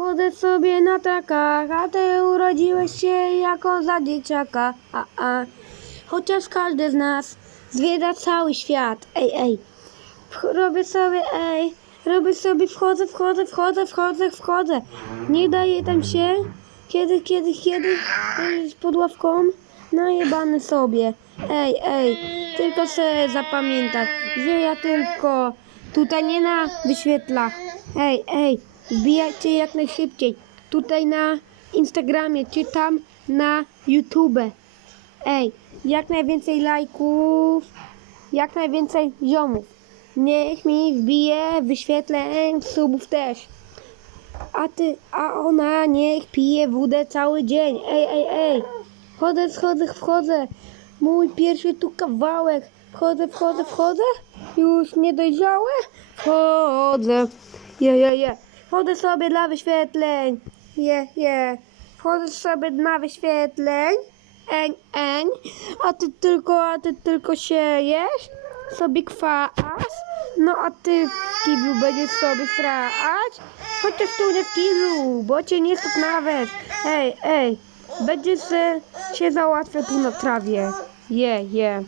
Chodzę sobie na takach, a ty urodziłeś się jako za dzieciaka. A, a. Chociaż każdy z nas zwiedza cały świat. Ej, ej. Robię sobie, ej. Robię sobie, wchodzę, wchodzę, wchodzę, wchodzę, wchodzę. Nie daję tam się. Kiedy, kiedy, kiedy? Yy, Pod ławką? Najebany sobie. Ej, ej. Tylko sobie zapamiętaj, że ja tylko tutaj nie na wyświetlach. Ej, ej. Wbijajcie jak najszybciej. Tutaj na Instagramie, czy tam na YouTube. Ej, jak najwięcej lajków, jak najwięcej ziomów. Niech mi wbije wyświetleń, subów też. A ty, a ona niech pije wódę cały dzień. Ej, ej, ej. Wchodzę, schodzę, wchodzę. Mój pierwszy tu kawałek. Wchodzę, wchodzę, wchodzę. Już niedojrzałe? Wchodzę. Je, je, je. Wchodzę sobie dla wyświetleń. Je, je. Wchodzę sobie na wyświetleń. Eń, eń. A ty tylko, a ty tylko siejesz? Sobie kwas. No a ty w kiblu będziesz sobie srać? Chociaż tu nie w kiblu, bo cię nie stóp nawet. Ej, ej. Będziesz się załatwiał tu na trawie. Je, je.